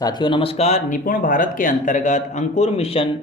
साथियों नमस्कार। निपुण भारत के अंतर्गत अंकुर मिशन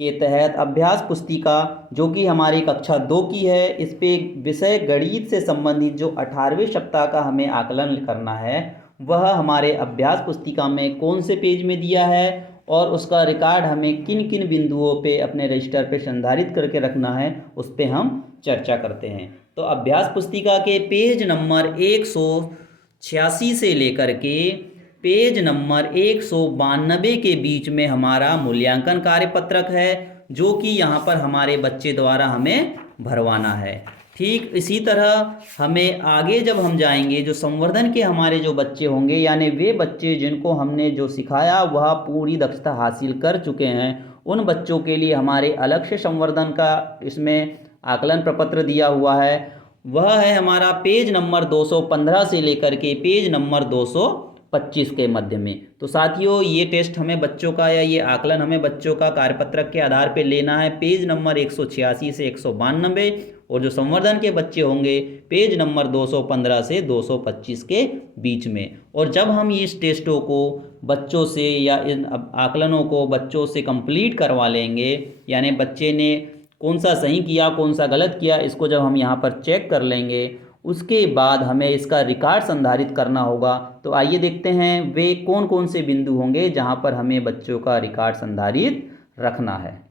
के तहत अभ्यास पुस्तिका जो कि हमारी कक्षा 2 की है, इस पे विषय गणित से संबंधित जो 18वें सप्ताह का हमें आकलन करना है वह हमारे अभ्यास पुस्तिका में कौन से पेज में दिया है और उसका रिकॉर्ड हमें किन किन बिंदुओं पे अपने रजिस्टर पे संधारित करके रखना है, उस पे हम चर्चा करते हैं। तो अभ्यास पुस्तिका के पेज नंबर 186 से लेकर के पेज नंबर 192 के बीच में हमारा मूल्यांकन कार्यपत्रक है, जो कि यहाँ पर हमारे बच्चे द्वारा हमें भरवाना है। ठीक इसी तरह हमें आगे जब हम जाएंगे, जो संवर्धन के हमारे जो बच्चे होंगे, यानी वे बच्चे जिनको हमने जो सिखाया वह पूरी दक्षता हासिल कर चुके हैं, उन बच्चों के लिए हमारे अलग से संवर्धन का इसमें आकलन प्रपत्र दिया हुआ है। वह है हमारा पेज नंबर 215 से लेकर के पेज नंबर 225 के मध्य में। तो साथियों, ये टेस्ट हमें बच्चों का या ये आकलन हमें बच्चों का कार्यपत्रक के आधार पर लेना है पेज नंबर 186 से 192, और जो संवर्धन के बच्चे होंगे पेज नंबर 215 से 225 के बीच में। और जब हम इस टेस्टों को बच्चों से या इन आकलनों को बच्चों से कंप्लीट करवा लेंगे, यानी बच्चे ने कौन सा सही किया कौन सा गलत किया, इसको जब हम यहाँ पर चेक कर लेंगे, उसके बाद हमें इसका रिकॉर्ड संधारित करना होगा। तो आइए देखते हैं वे कौन कौन से बिंदु होंगे जहाँ पर हमें बच्चों का रिकॉर्ड संधारित रखना है।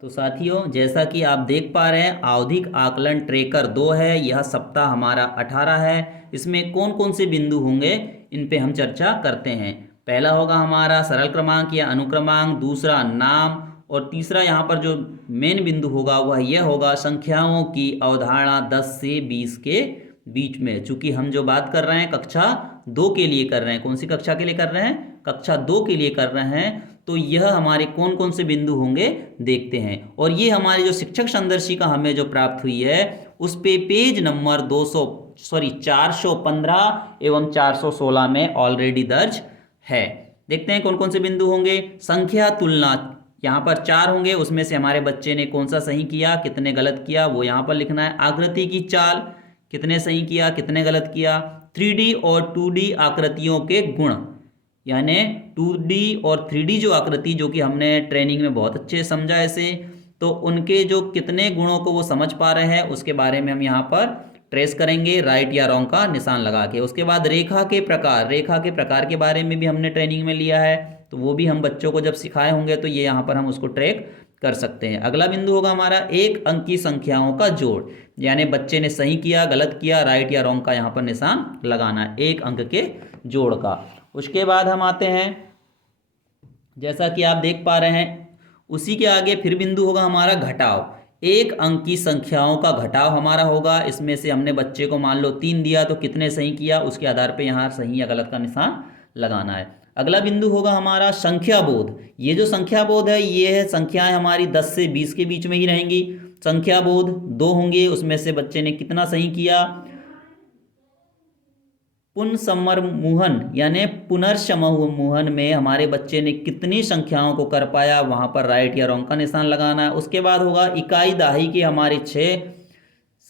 तो साथियों, जैसा कि आप देख पा रहे हैं, आवधिक आकलन ट्रेकर 2 है। यह सप्ताह हमारा 18 है। इसमें कौन कौन से बिंदु होंगे इन पे हम चर्चा करते हैं। पहला होगा हमारा सरल क्रमांक या अनुक्रमांक, दूसरा नाम, और तीसरा यहाँ पर जो मेन बिंदु होगा वह यह होगा संख्याओं की अवधारणा 10 से 20 के बीच में। चूंकि हम जो बात कर रहे हैं कक्षा 2 के लिए कर रहे हैं, कौन सी कक्षा के लिए कर रहे हैं, कक्षा 2 के लिए कर रहे हैं, तो यह हमारे कौन कौन से बिंदु होंगे देखते हैं। और ये हमारी जो शिक्षक संदर्शिका हमें जो प्राप्त हुई है उस पे पेज नंबर 415 एवं 416 में ऑलरेडी दर्ज है। देखते हैं कौन कौन से बिंदु होंगे। संख्या तुलना, यहाँ पर 4 होंगे, उसमें से हमारे बच्चे ने कौन सा सही किया कितने गलत किया वो यहाँ पर लिखना है। आकृति की चाल, कितने सही किया कितने गलत किया। 3D और 2D आकृतियों के गुण, यानी 2D और 3D जो आकृति जो कि हमने ट्रेनिंग में बहुत अच्छे समझा ऐसे, तो उनके जो कितने गुणों को वो समझ पा रहे हैं उसके बारे में हम यहाँ पर ट्रेस करेंगे राइट या रॉन्ग का निशान लगा के। उसके बाद रेखा के प्रकार, रेखा के प्रकार के बारे में भी हमने ट्रेनिंग में लिया है, तो वो भी हम बच्चों को जब सिखाए होंगे तो ये यहाँ पर हम उसको ट्रैक कर सकते हैं। अगला बिंदु होगा हमारा एक अंक की संख्याओं का जोड़, यानी बच्चे ने सही किया गलत किया राइट या रॉन्ग का यहाँ पर निशान लगाना है एक अंक के जोड़ का। उसके बाद हम आते हैं, जैसा कि आप देख पा रहे हैं, उसी के आगे फिर बिंदु होगा हमारा घटाव। एक अंक की संख्याओं का घटाव हमारा होगा। इसमें से हमने बच्चे को मान लो 3 दिया तो कितने सही किया उसके आधार पे यहाँ सही या गलत का निशान लगाना है। अगला बिंदु होगा हमारा संख्या बोध। ये जो संख्या बोध है ये है संख्याएं हमारी 10 से 20 के बीच में ही रहेंगी। संख्या बोध 2 होंगे, उसमें से बच्चे ने कितना सही किया। पुनर्समूहन यानी पुनर्समूहन में हमारे बच्चे ने कितनी संख्याओं को कर पाया, वहां पर राइट या रॉन्ग का निशान लगाना है। उसके बाद होगा इकाई दाही के हमारे 6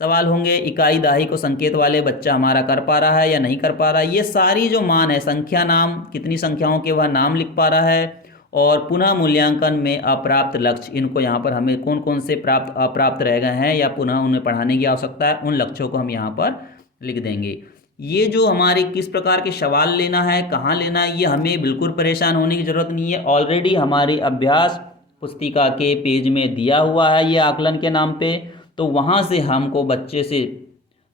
सवाल होंगे। इकाई दाही को संकेत वाले बच्चा हमारा कर पा रहा है या नहीं कर पा रहा है। ये सारी जो मान है, संख्या नाम, कितनी संख्याओं के वह नाम लिख पा रहा है, और पुनः मूल्यांकन में अप्राप्त लक्ष्य, इनको यहाँ पर हमें कौन कौन से प्राप्त अप्राप्त रह गए हैं या पुनः उन्हें पढ़ाने की आवश्यकता है, उन लक्ष्यों को हम यहाँ पर लिख देंगे। ये जो हमारे किस प्रकार के सवाल लेना है कहाँ लेना है, ये हमें बिल्कुल परेशान होने की ज़रूरत नहीं है। ऑलरेडी हमारी अभ्यास पुस्तिका के पेज में दिया हुआ है ये आकलन के नाम पे, तो वहाँ से हमको बच्चे से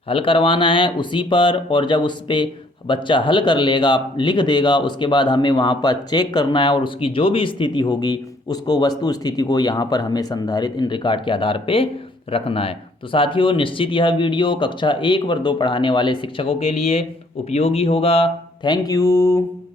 हल करवाना है उसी पर, और जब उस पर बच्चा हल कर लेगा लिख देगा उसके बाद हमें वहाँ पर चेक करना है, और उसकी जो भी स्थिति होगी उसको वस्तु स्थिति को यहाँ पर हमें संधारित इन रिकॉर्ड के आधार पे रखना है। तो साथियों, निश्चित यह वीडियो कक्षा 1 व 2 पढ़ाने वाले शिक्षकों के लिए उपयोगी होगा। Thank you.